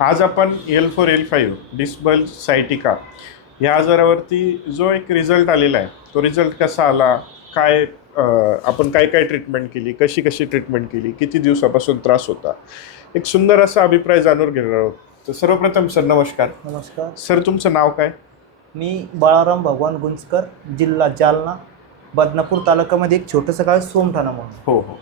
आज आपण L four L five disc bulge sciatica या आजारावरती जो एक रिझल्ट आलेला आहे तो रिझल्ट कसा आला? काय आपण काय काय ट्रीटमेंट केली? कशी कशी ट्रीटमेंट केली? किती दिवसापासून त्रास होता? एक सुंदर असा अभिप्राय जाणून घेणार आहोत. तर सर्वप्रथम सर नमस्कार. नमस्कार. सर तुमचं नाव काय? मी बाळाराम भगवान गुंजकर जिल्हा जालना बदनापूर तालुक्यामध्ये एक छोटंसं गाव सोमठाणा म्हणून. हो हो.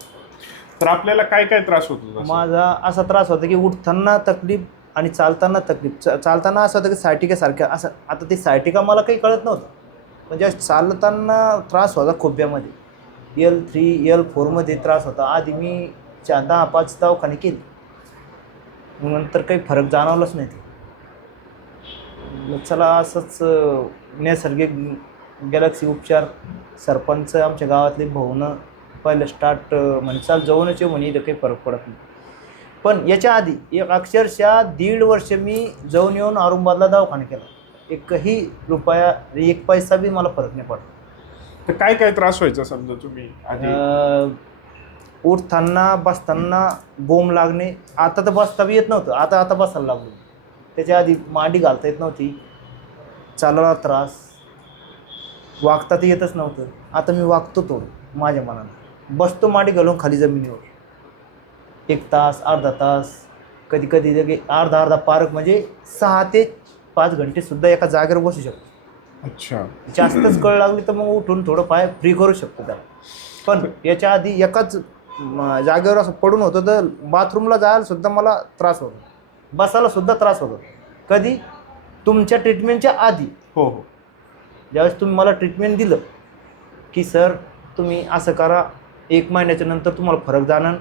तर आपल्याला काय काय त्रास होत? माझा असा त्रास होता की उठताना तकलीफ आणि चालताना तकलीफ चा चालताना असं होतं की सायटिकासारख्या असं आता ते सायटिका मला काही कळत नव्हतं. म्हणजे चालताना त्रास होता खोब्यामध्ये. एल थ्री एल फोरमध्ये त्रास होता. आधी मी चार दहा पाच दवाखाने केली. नंतर काही फरक जाणवलाच नाही. ते मग चला असंच नैसर्गिक गॅलक्सी उपचार सरपंच आमच्या गावातले भाऊनं पहिलं स्टार्ट म्हणजे चाल जाऊनच म्हणे इथं काही फरक पडत नाही. पण याच्या आधी एक अक्षरशः दीड वर्ष मी जाऊन येऊन औरंगाबादला दवाखाना केला. एकही रुपया एक पैसा बी मला फरक नाही पडला. तर काय काय त्रास व्हायचा समजा तुम्ही उठताना बसताना बोंब लागणे. आता तर बसता बी येत नव्हतं. आता आता बसायला लागलो. त्याच्या आधी मांडी घालता येत नव्हती. चालायला त्रास. वागता तर येतच नव्हतं. आता मी वागतो थोडं माझ्या मनानं बसतो मांडी घालून खाली जमिनीवर. एक तास अर्धा तास कधी कधी लगे अर्धा अर्धा पार्क म्हणजे सहा ते पाच घंटेसुद्धा एका जागेवर बसू शकतो. अच्छा. जास्तच कळ लागली तर मग उठून थोडं पाय फ्री करू शकतो त्याला. पण याच्या आधी एकाच म, जागेवर असं पडून होतं तर बाथरूमला जायला सुद्धा मला त्रास होतो. बसायला सुद्धा त्रास होतो. कधी? तुमच्या ट्रीटमेंटच्या आधी. हो हो. ज्यावेळेस तुम्ही मला ट्रीटमेंट दिलं की सर तुम्ही असं करा एक महिन्याच्या नंतर तुम्हाला फरक जाणन.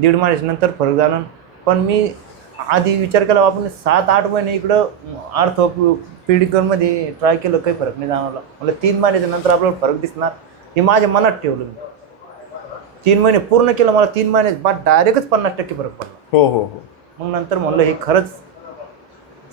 दीड महिन्याच्या नंतर फरक जाणन. पण मी आधी विचार केला आपण सात आठ महिने इकडं आर्थो पिडिकलमध्ये ट्राय केलं काही फरक नाही जाणवला. मला तीन महिन्याच्या नंतर आपल्याला फरक दिसणार. हे माझ्या मनात ठेवलं मी. तीन महिने पूर्ण केलं मला तीन महिने बाद डायरेक्टच पन्नास टक्के फरक पडला. हो हो हो. मग नंतर म्हणलं हे खरंच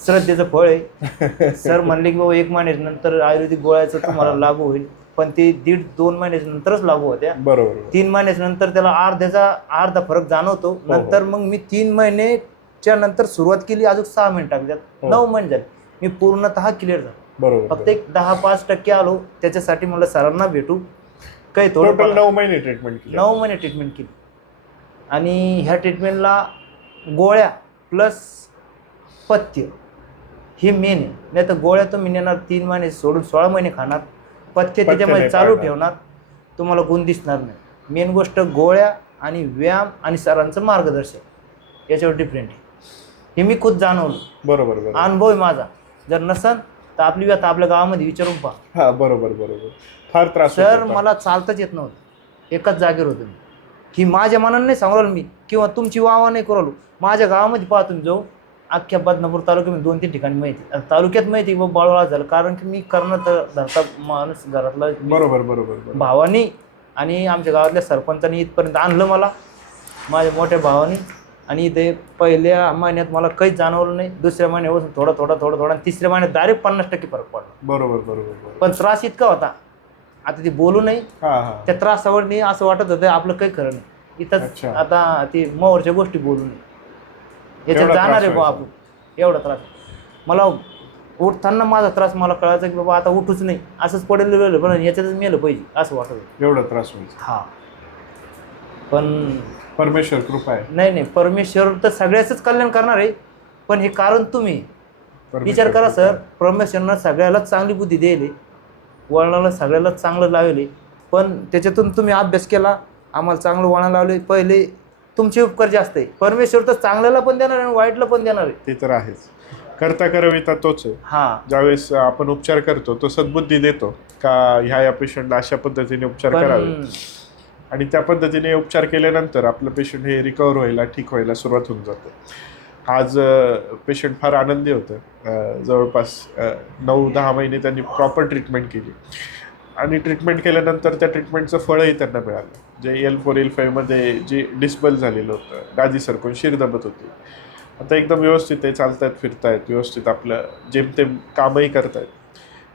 श्रद्धेचं फळ आहे. सर म्हणले की बाबा एक महिन्याच्या नंतर आयुर्वेदिक गोळ्याचं तुम्हाला लागू होईल. पण ते दीड दोन महिन्याच्या नंतरच लागू होत्या. बरोबर. तीन महिन्याच्या नंतर त्याला अर्ध्याचा अर्धा फरक जाणवतो. हो. नंतर मग मी तीन महिन्याच्या नंतर सुरुवात केली अजून सहा महिने टाकल्यात हो. नऊ महिने झाले. मी पूर्णतः क्लिअर झालो. बरोबर फक्त एक दहा पाच टक्के आलो. त्याच्यासाठी मला सरांना भेटू. काही थोडं नऊ महिने ट्रीटमेंट केली. नऊ महिने ट्रीटमेंट केली. आणि ह्या ट्रीटमेंटला गोळ्या प्लस पथ्य हे मेन आहे. नाही तर गोळ्या तुम्ही नेणार तीन महिने सोडून सोळा महिने खाणार. पथ्य त्याच्यामध्ये चालू. ठेवणार तुम्हाला गुण दिसणार नाही. मेन गोष्ट गोळ्या आणि व्यायाम आणि सरांचं मार्गदर्शन. याच्यावर डिफरंट आहे. हे मी खूप जाणवलं. बरोबर बरोबर. अनुभव आहे माझा. जर नसन तर आपली व्यथा आपल्या गावामध्ये विचारून पहा. हा बरोबर बरोबर. फार त्रास सर. मला चालताच येत नव्हतं. एकाच जागेवर होतो मी. की माझ्या मनानं नाही सांगू राहिलो मी. किंवा तुमची वावा नाही करू राहिलो. माझ्या गावामध्ये पाहा तुम्ही जाऊ अख्ख्या बदनापूर तालुक्यामध्ये दोन तीन ठिकाणी माहिती. आता तालुक्यात माहिती व बाळवाळा झालं. कारण की मी करणं तर धरता माणूस घरातला बरोबर बरोबर बरोबर. भावानी आणि आमच्या गावातल्या सरपंचानी इथपर्यंत आणलं मला माझ्या मोठ्या भावानी. आणि इथे पहिल्या महिन्यात मला काहीच जाणवलं नाही. दुसऱ्या महिन्यापासून थोडा थोडा थोडा थोडा. आणि तिसऱ्या महिन्यात डायरेक्ट पन्नास टक्के फरक पडला. बरोबर बरोबर बरोबर. पण त्रास इतका होता. आता ती बोलू नाही हा हा. त्या त्रासावर नाही असं वाटत होतं आपलं काही खरं नाही. इथंच अच्छा. आता ती मोहरच्या गोष्टी बोलू नये. याच्यात जाणार आहे बा व्हायचा. आपण. एवढा त्रास. मला उठताना माझा त्रास मला कळायचा की बाबा आता उठूच नाही. असंच पडेल वेळ पण याच्यातच मेलं पाहिजे असं वाटत. होतं. एवढा त्रास व्हायचा. हा. पण परमेश्वर कृपा आहे. नाही नाही परमेश्वर तर सगळ्याच कल्याण करणार आहे. पण हे कारण तुम्ही. विचार करा सर. परमेश्वरनं सगळ्यालाच चांगली बुद्धी दिली वळणाला सगळ्यालाच चांगलं लावले पण त्याच्यातून तुम्ही अभ्यास केला. आम्हाला चांगलं वळण लावले. पहिले तुमचे उपकार जास्त आहे. परमेश्वर तर चांगल्याला पण देणार आहे आणि वाईटला पण देणार आहे. ते तर आहेच. करता करविता तोच आहे. हां. ज्यावेळेस आपण उपचार करतो तो सद्बुद्धी देतो का ह्या या पेशंटला अशा पद्धतीने उपचार करावे. आणि त्या पद्धतीने उपचार केल्यानंतर आपलं पेशंट हे रिकवर व्हायला ठीक व्हायला सुरुवात होऊन जाते. आज पेशंट फार आनंदी होतं. अं, जवळपास अं, नऊ दहा महिने त्यांनी प्रॉपर ट्रीटमेंट केली. आणि ट्रीटमेंट केल्यानंतर त्या ट्रीटमेंटचं फळही त्यांना मिळालं. जे एल फोर एल फाईव्हमध्ये जे डिस्बल झालेलं होतं गादी सरकून शिर दबत होती. आता एकदम व्यवस्थित आहे चालतायत फिरतायत व्यवस्थित आपलं जेमतेम कामही करतायत.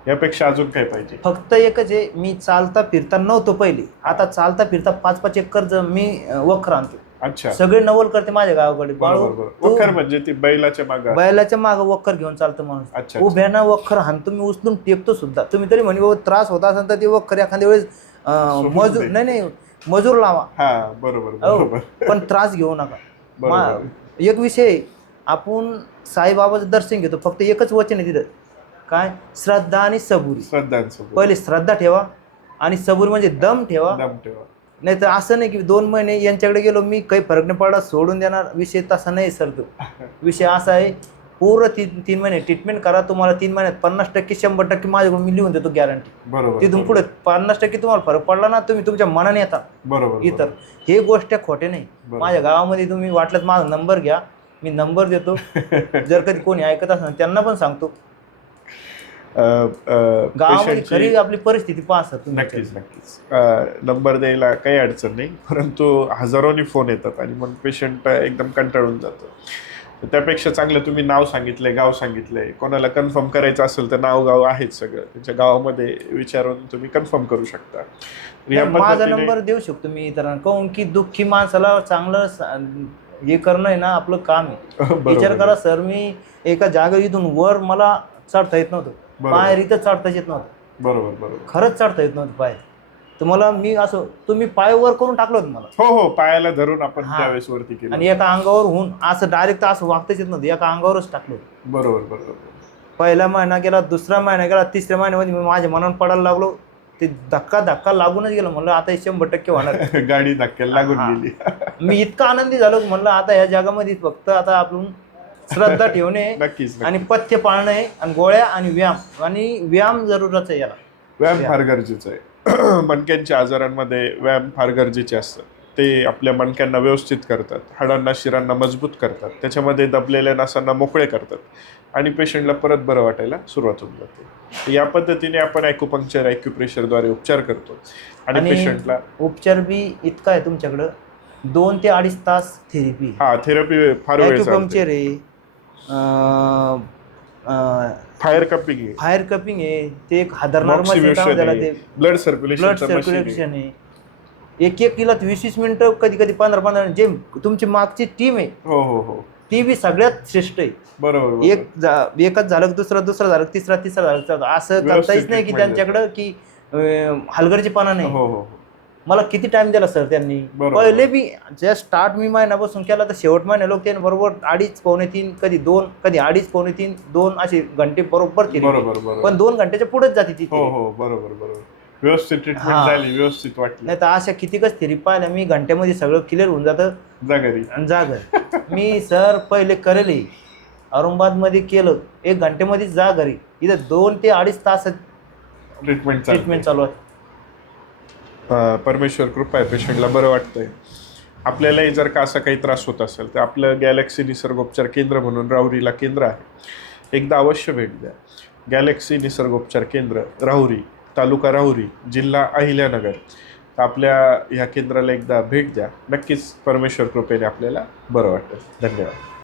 यापेक्षा अजून काय पाहिजे? फक्त एकच आहे मी चालता फिरता नव्हतो पहिले. आता चालता फिरता पाच पाच एकर मी वखर आणतो. अच्छा. सगळे नवल करते माझ्या गावाकडे. बाळू तू वखर म्हणजे ती बैलाच्या मागे. बैलाच्या मागं वखर घेऊन चालतं माणूस. अच्छा उभ्याना वखर हाणतो मी उचलून टेकतो सुद्धा. तुम्ही तरी म्हणे बाबा त्रास होत असेल तर ते वखर एखाद्या वेळेस अं, सोडून मजूर दे. नाही नाही मजूर लावा. हा बरोबर हो बरोबर. पण त्रास घेऊ नका. बरोबर. एक विषय आहे, आपण साईबाबाचं दर्शन घेतो फक्त एकच वचन आहे तिथं. काय? श्रद्धा आणि सबुरी. श्रद्धांसोबत पहिले श्रद्धा ठेवा आणि सबुरी म्हणजे दम ठेवा. दम ठेवा. नाही तर असं नाही की दोन महिने यांच्याकडे गेलो मी काही फरक नाही पडला सोडून देणार. विषय तसा नाही सर तो. विषय असा आहे पूर्ण तीन तीन महिने ट्रीटमेंट करा तुम्हाला तीन महिन्यात पन्नास टक्के शंभर टक्के माझ्याकडून मी लिहून देतो गॅरंटी बरोबर तिथून पुढे पन्नास टक्के तुम्हाला फरक पडला ना तुम्ही तुमच्या मनाने येता. बरोबर इतर. हे गोष्ट खोटे नाही. माझ्या गावामध्ये तुम्ही वाटलं माझा नंबर घ्या. मी नंबर देतो. जर कधी कोणी ऐकत असेल त्यांना पण सांगतो. गावामध्ये खरी आपली परिस्थिती पाहा सर तुम्ही. नक्कीच नक्कीच. नंबर द्यायला काही अडचण नाही परंतु हजारोनी फोन येतात आणि मग पेशंट एकदम कंटाळून जातो. त्यापेक्षा चांगलं तुम्ही नाव सांगितलंय गाव सांगितलंय. कोणाला कन्फर्म करायचं असेल तर नाव गाव आहेच सगळं. त्याच्या गावामध्ये विचारून तुम्ही कन्फर्म करू शकता. माझा नंबर देऊ शकतो मी इतरांना. काहून की दुःखी माणसाला चांगलं हे करणं आहे ना आपलं काम आहे. विचार. करा सर मी एका जागा इथून वर मला चढता येत नव्हतं. इथं चढताच येत नव्हतं. बरोबर बरोबर. खरंच चढता येत नव्हतं पाय. तर मला मी असं तुम्ही पाय वर करून टाकलं होतं मला. हो हो पायाला धरून आपण. त्यावेळेस वरती केलं आणि एका अंगावर होऊन असं डायरेक्ट असं वागताच येत नव्हतं. एका अंगावरच टाकलं. बरोबर बरोबर. पहिला महिना गेला दुसरा महिना गेला तिसऱ्या महिन्यामध्ये मी माझ्या मनात पडायला लागलो. ते धक्का धक्का लागूनच गेलं. म्हणलं आता शंभर टक्के होणार. गाडी धक्क्याला लागून. गेली. मी इतका आनंदी झालो म्हणलं आता या जगामध्ये फक्त आता आपण श्रद्धा ठेवणे नक्कीच आणि. पथ्य पाळणं आणि गोळ्या आणि व्यायाम. आणि व्यायाम जरूरच आहे याला. व्यायाम फार गरजेचं आहे. मणक्यांच्या आजारांमध्ये व्यायाम फार गरजेचे असतात. ते आपल्या मणक्यांना व्यवस्थित करतात. हाडांना शिरांना मजबूत करतात. त्याच्यामध्ये दबलेल्या नसांना मोकळे करतात. आणि पेशंटला परत बरं वाटायला सुरुवात होऊन जाते. या पद्धतीने आपण ॲक्युपंक्चर ॲक्युप्रेशरद्वारे उपचार करतो. आणि आणि पेशंटला उपचार बी इतका आहे तुमच्याकडं. दोन ते अडीच तास थेरपी हा थेरपी फार वेळ ॲक्युपंक्चर आहे. फायर कपिंग आहे. फायर कपिंग आहे. ते एक हादरणार त्याला ते ब्लड ब्लड सर्क्युलेशन सर्क्युलेशन आहे. एक एक किलो वीस वीस मिनिटं कधी कधी पंधरा पंधरा जे तुमची मागची टीम आहे. हो हो हो. ती बी सगळ्यात श्रेष्ठ आहे. बरोबर. एक एकच झालं की दुसरं दुसरं झालं तिसरा तिसरा झालं. असं करताच नाही की त्यांच्याकडं की हलगर्जीपणा नाही. हो हो हो. मला किती टाइम दिला सर त्यांनी? बरोबर. पहिले बी जे स्टार्ट मी महिन्यापासून केला तर शेवट महिन्या लोक त्यांनी बरोबर अडीच पावणे तीन कधी दोन कधी अडीच पावणे तीन दोन असे घंटे बरोबर केले बरोबर बरोबर. पण दोन घंट्याच्या पुढेच जाते ती हो हो बरोबर बरोबर. व्यवस्थित ट्रीटमेंट हा. झाली व्यवस्थित वाटली. नाही तर अशा कितीकच थेरी पाहिल्या मी घंट्यामध्ये सगळं क्लिअर होऊन जातं. जा घरी. आणि जा घरी. मी सर पहिले करेल. औरंगाबादमध्ये केलं. एक घंटेमध्ये जा घरी. इथं दोन ते अडीच तास ट्रीटमेंट ट्रीटमेंट चालू आहे. परमेश्वर कृपा आहे पेशंटला बरं वाटतंय. आपल्यालाही जर का असा काही त्रास होत असेल तर आपलं गॅलेक्सी निसर्गोपचार केंद्र म्हणून राहुरीला केंद्र आहे. एकदा अवश्य भेट द्या. गॅलेक्सी निसर्गोपचार केंद्र राहुरी तालुका राहुरी जिल्हा अहिल्यानगर. आपल्या ह्या केंद्राला एकदा भेट द्या. नक्कीच परमेश्वर कृपेने आपल्याला बरं वाटेल. धन्यवाद.